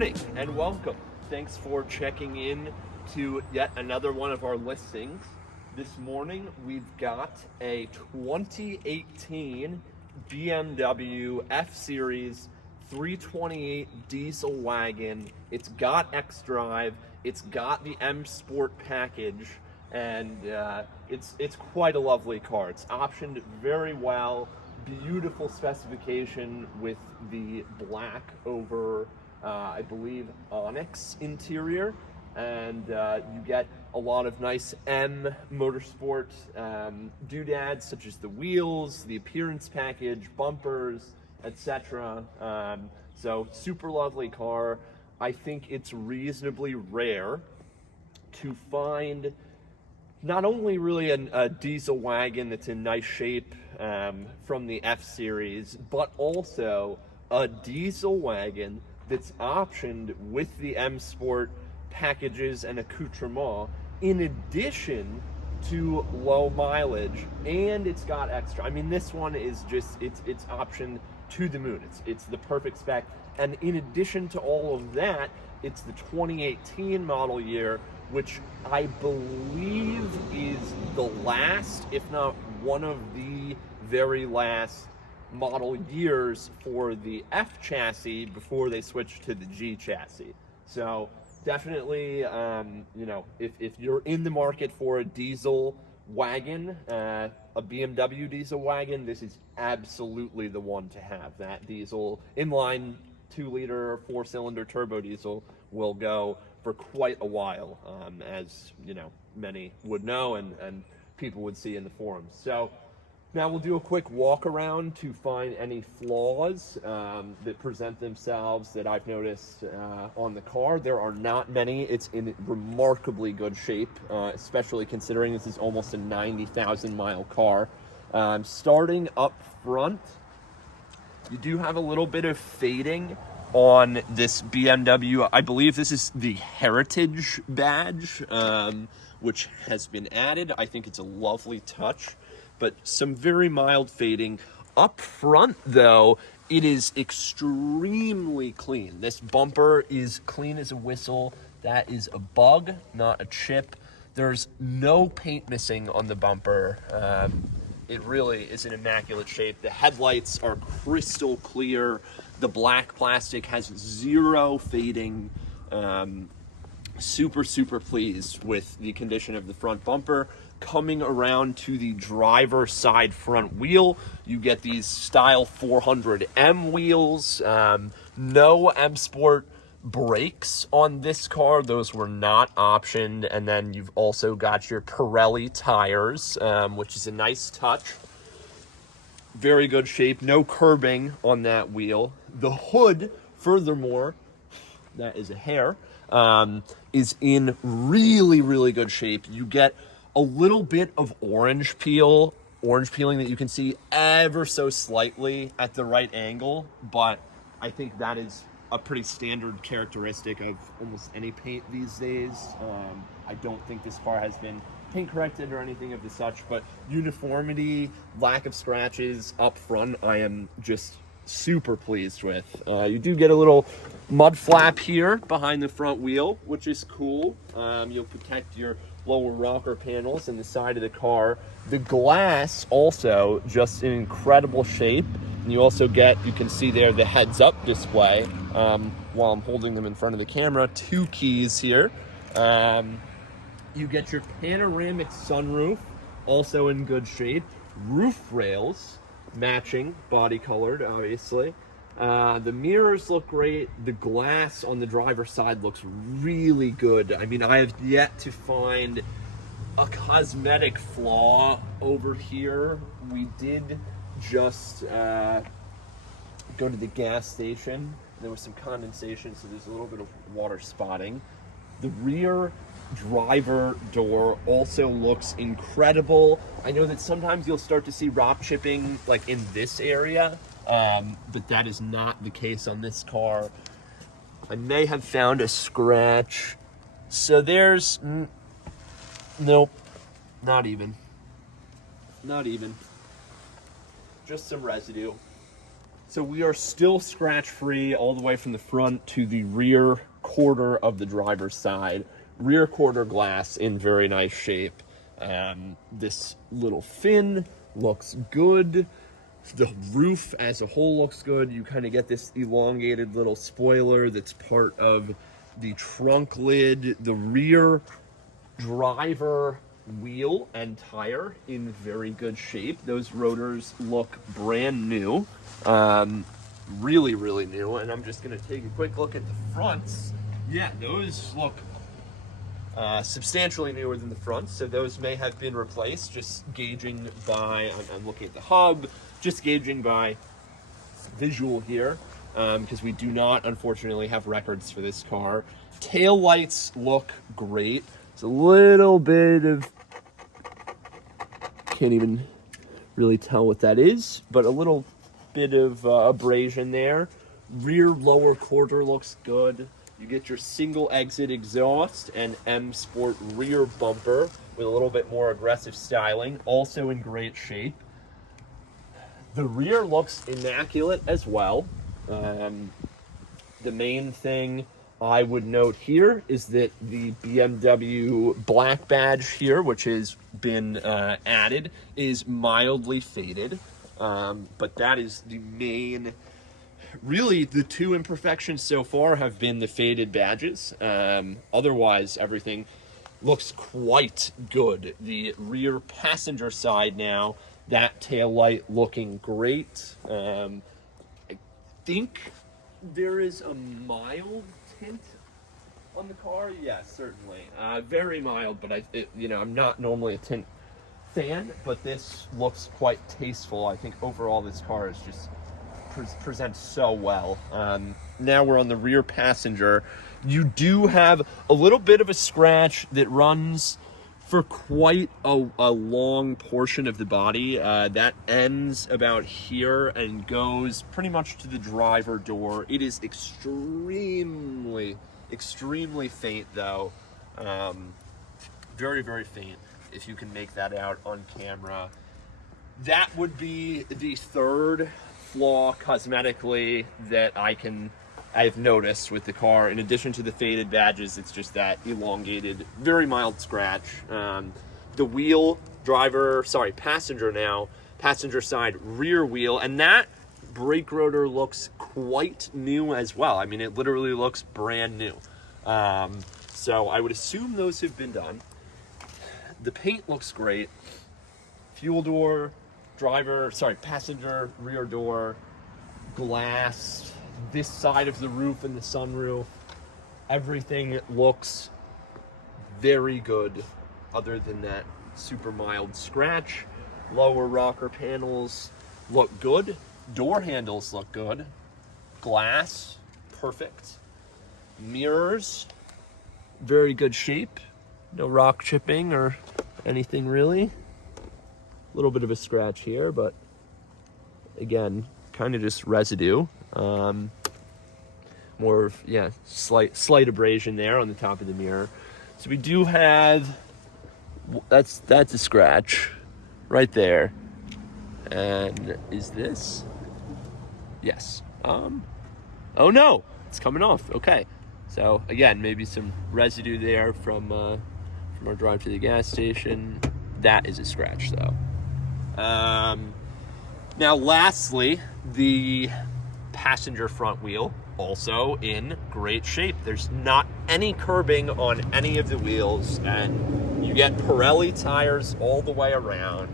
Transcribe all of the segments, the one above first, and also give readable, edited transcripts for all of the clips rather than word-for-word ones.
morning and welcome. Thanks for checking in to yet another one of our listings. This morning we've got a 2018 BMW F-Series 328 diesel wagon. It's got X-Drive, it's got the M Sport package, and it's quite a lovely car. It's optioned very well. Beautiful specification with the black over, I believe, onyx interior, and you get a lot of nice M Motorsport doodads such as the wheels, the appearance package, bumpers, etc. So super lovely car. I think it's reasonably rare to find not only really a diesel wagon that's in nice shape from the F-Series, but also a diesel wagon that's optioned with the M Sport packages and accoutrement, in addition to low mileage, and it's got extra. I mean, this one is just, it's optioned to the moon. It's the perfect spec, and in addition to all of that, it's the 2018 model year, which I believe is the last, if not one of the very last model years for the F chassis before they switched to the G chassis. So definitely, if you're in the market for a diesel wagon, a BMW diesel wagon, this is absolutely the one to have. That diesel inline 2-liter 4-cylinder turbo diesel will go for quite a while, as many would know and people would see in the forums. So now we'll do a quick walk around to find any flaws that present themselves that I've noticed on the car. There are not many. It's in remarkably good shape, especially considering this is almost a 90,000 mile car. Starting up front, you do have a little bit of fading on this BMW. I believe this is the Heritage badge, which has been added. I think it's a lovely touch, but some very mild fading. Up front, though, it is extremely clean. This bumper is clean as a whistle. That is a bug, not a chip. There's no paint missing on the bumper. It really is an immaculate shape. The headlights are crystal clear. The black plastic has zero fading. Super pleased with the condition of the front bumper. Coming around to the driver's side front wheel, you get these style 400M wheels. No M Sport brakes on this car. Those were not optioned. And then you've also got your Pirelli tires, which is a nice touch. Very good shape. No curbing on that wheel. The hood, furthermore, that is a hair, is in really good shape. You get a little bit of orange peeling that you can see ever so slightly at the right angle, but I think that is a pretty standard characteristic of almost any paint these days. I don't think this car has been paint corrected or anything of the such, but uniformity, lack of scratches up front, I am just super pleased with. You do get a little mud flap here behind the front wheel, which is cool. You'll protect your lower rocker panels and the side of the car. The glass also just in incredible shape. And you also get, you can see there, the heads up display while I'm holding them in front of the camera. 2 keys here. You get your panoramic sunroof, also in good shape. Roof rails, matching, body colored, obviously. The mirrors look great. The glass on the driver's side looks really good. I mean, I have yet to find a cosmetic flaw over here. We did just go to the gas station. There was some condensation, so there's a little bit of water spotting. The rear driver door also looks incredible. I know that sometimes you'll start to see rock chipping like in this area, but that is not the case on this car. I may have found a scratch. So there's, nope, not even. Just some residue. So we are still scratch-free all the way from the front to the rear quarter of the driver's side. Rear quarter glass in very nice shape. This little fin looks good. The roof as a whole looks good. You kind of get this elongated little spoiler that's part of the trunk lid. The rear driver wheel and tire in very good shape. Those rotors look brand new. Really, really new. And I'm just going to take a quick look at the fronts. Yeah, those look substantially newer than the fronts, so those may have been replaced. Just gauging by, I'm looking at the hub, just gauging by visual here, because we do not, unfortunately, have records for this car. Tail lights look great. It's a little bit of, can't even really tell what that is, but a little bit of abrasion there. Rear lower quarter looks good. You get your single exit exhaust and M Sport rear bumper with a little bit more aggressive styling, also in great shape. The rear looks immaculate as well. The main thing I would note here is that the BMW black badge here, which has been added, is mildly faded, but that is the main. Really, the two imperfections so far have been the faded badges. Otherwise, everything looks quite good. The rear passenger side now, that tail light looking great. I think there is a mild tint on the car. Yes, certainly. Very mild, but I'm not normally a tint fan, but this looks quite tasteful. I think overall this car is just presents so well. Now we're on the rear passenger. You do have a little bit of a scratch that runs for quite a long portion of the body. That ends about here and goes pretty much to the driver door. It is extremely faint though. Very, very faint, if you can make that out on camera. That would be the third flaw cosmetically that I've noticed with the car. In addition to the faded badges, it's just that elongated, very mild scratch. The wheel, passenger side rear wheel, and that brake rotor looks quite new as well. I mean, it literally looks brand new. So I would assume those have been done. The paint looks great. Fuel door, passenger rear door, glass, this side of the roof and the sunroof, everything looks very good other than that super mild scratch. Lower rocker panels look good. Door handles look good. Glass, perfect. Mirrors, very good shape. No rock chipping or anything really. A little bit of a scratch here, but again, kind of just residue. More of, slight abrasion there on the top of the mirror. So we do have, that's a scratch right there. And is this? Yes. Oh no, it's coming off. Okay. So again, maybe some residue there from our drive to the gas station. That is a scratch though. Now lastly, the passenger front wheel, also in great shape. There's not any curbing on any of the wheels, and you get Pirelli tires all the way around,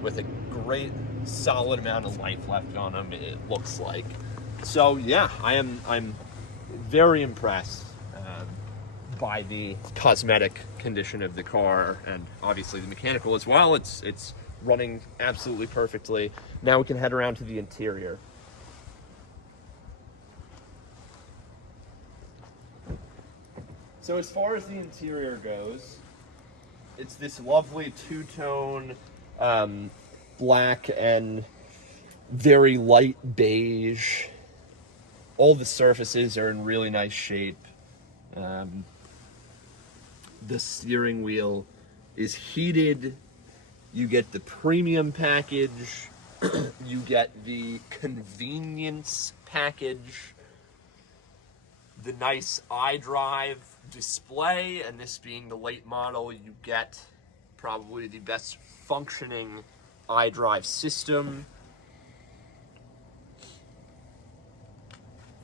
with a great solid amount of life left on them, it looks like. So yeah, I'm very impressed by the cosmetic condition of the car, and obviously the mechanical as well. It's running absolutely perfectly. Now we can head around to the interior. So as far as the interior goes, it's this lovely two-tone black and very light beige. All the surfaces are in really nice shape. The steering wheel is heated. You get the premium package You get the convenience package, the nice iDrive display, and this being the late model, you get probably the best functioning iDrive system.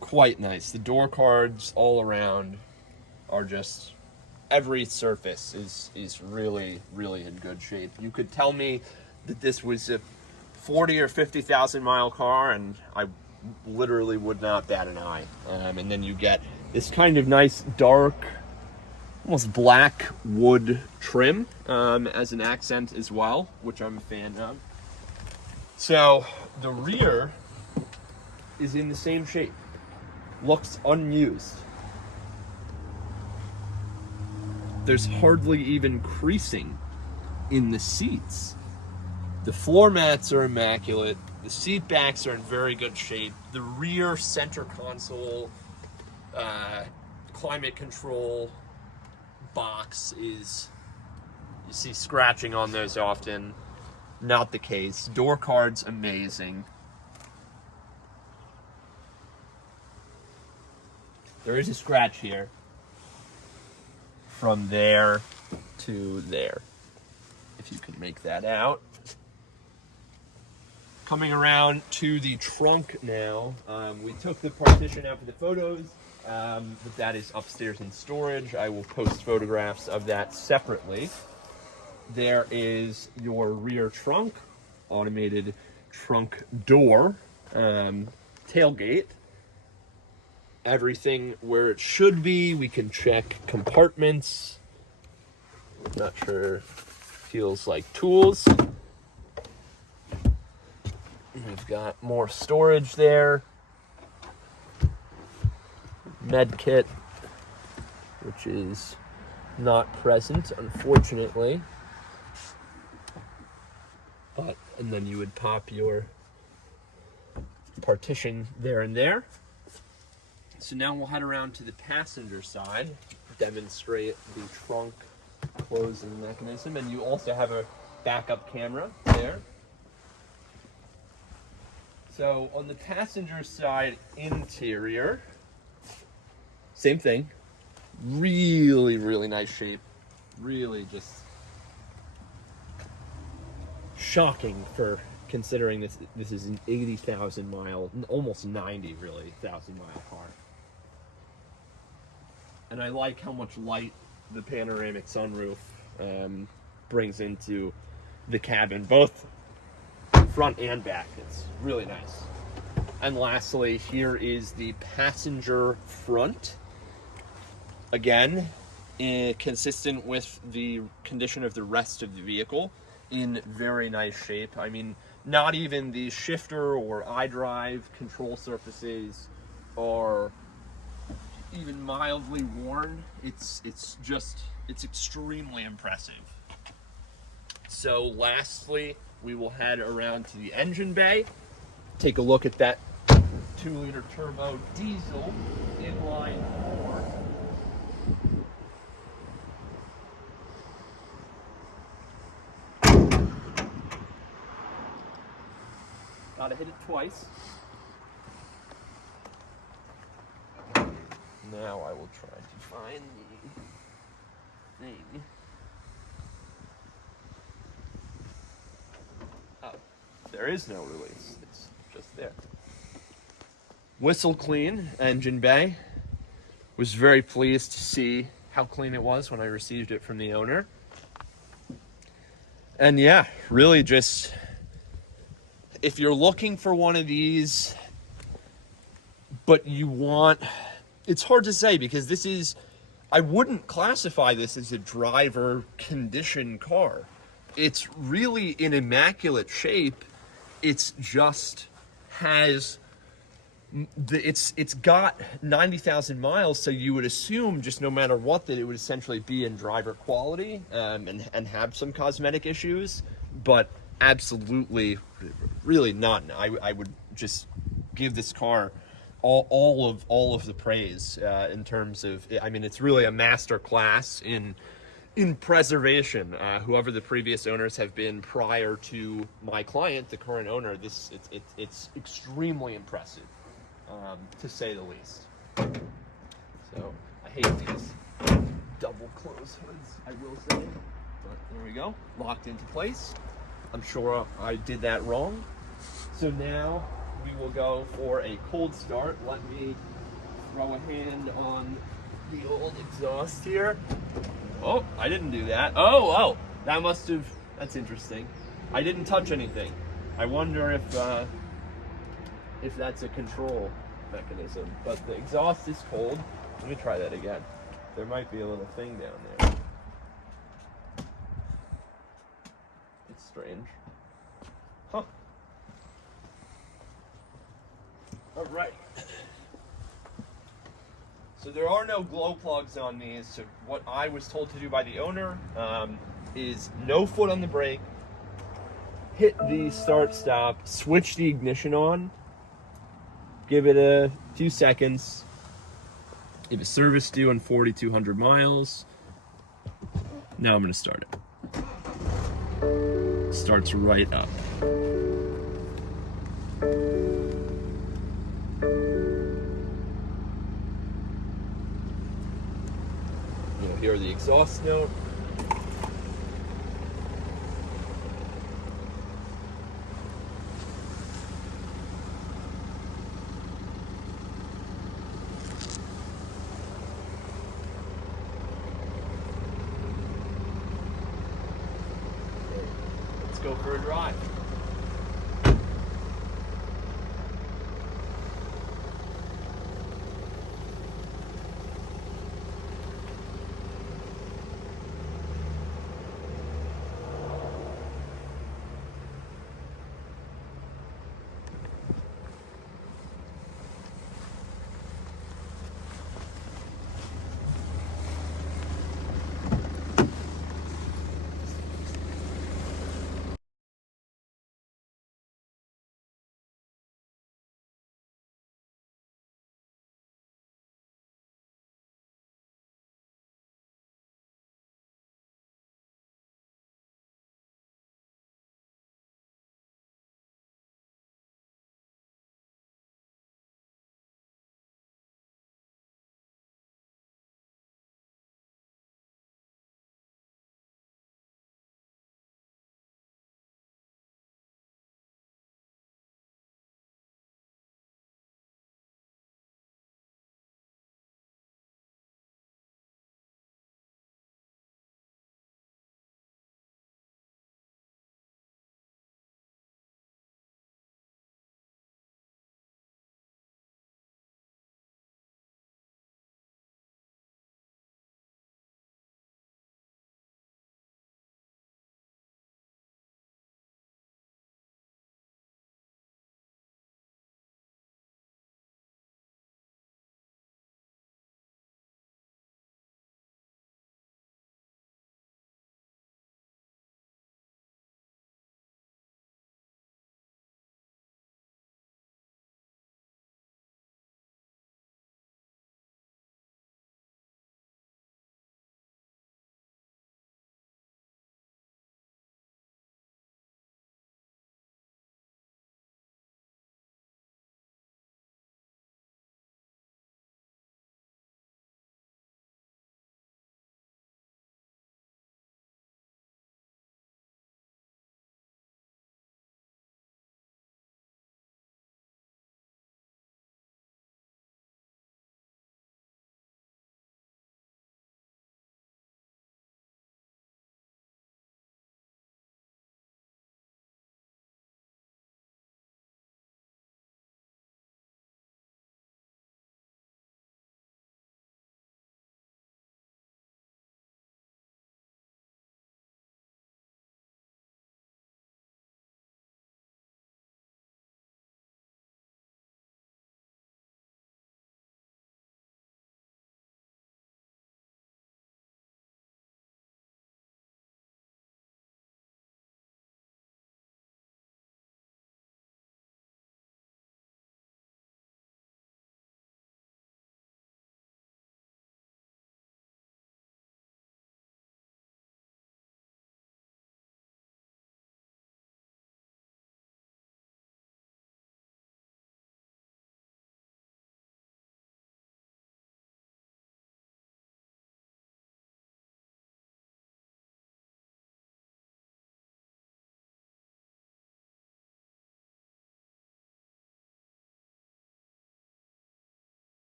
Quite nice. The door cards all around are just, every surface is really, really in good shape. You could tell me that this was a 40 or 50,000 mile car and I literally would not bat an eye. And then you get this kind of nice dark, almost black wood trim as an accent as well, which I'm a fan of. So the rear is in the same shape, looks unused. There's hardly even creasing in the seats. The floor mats are immaculate. The seat backs are in very good shape. The rear center console climate control box is, you see scratching on those often. Not the case. Door cards, amazing. There is a scratch here from there to there, if you can make that out. Coming around to the trunk now. We took the partition out for the photos, but that is upstairs in storage. I will post photographs of that separately. There is your rear trunk, automated trunk door, tailgate. Everything where it should be. We can check compartments. Not sure, feels like tools. We've got more storage there. Med kit, which is not present, unfortunately. But, and then you would pop your partition there and there. So now we'll head around to the passenger side, demonstrate the trunk closing mechanism, and you also have a backup camera there. So on the passenger side interior, same thing. Really, really nice shape. Really just shocking for considering this is an 80,000 mile, almost 90 really, 1,000 mile car. And I like how much light the panoramic sunroof brings into the cabin, both front and back. It's really nice. And lastly, here is the passenger front. Again, consistent with the condition of the rest of the vehicle, in very nice shape. I mean, not even the shifter or iDrive control surfaces are even mildly worn. It's extremely impressive. So lastly, we will head around to the engine bay, take a look at that 2-liter turbo diesel inline 4. Gotta hit it twice. Now I will try to find the thing. Oh, there is no release. It's just there. Whistle clean engine bay. Was very pleased to see how clean it was when I received it from the owner. And yeah, really just, if you're looking for one of these, but you want, it's hard to say because this is, I wouldn't classify this as a driver condition car. It's really in immaculate shape. It's just has, it's got 90,000 miles, so you would assume just no matter what that it would essentially be in driver quality and have some cosmetic issues, but absolutely really none. I would just give this car all of the praise in terms of, I mean, it's really a master class in in preservation. Whoever the previous owners have been prior to my client, the current owner, it's extremely impressive, to say the least. So I hate these double close hoods, I will say. But there we go, locked into place. I'm sure I did that wrong. So now we will go for a cold start. Let me throw a hand on the old exhaust here. Oh, I didn't do that. Oh, that must have, that's interesting. I didn't touch anything. I wonder if that's a control mechanism. But the exhaust is cold. Let me try that again. There might be a little thing down there. It's strange. Huh. All right. So there are no glow plugs on these. So what I was told to do by the owner is no foot on the brake, hit the start stop, switch the ignition on, give it a few seconds. If a service due on 4,200 miles. Now I'm going to start it. Starts right up. You'll hear the exhaust note. Let's go for a drive.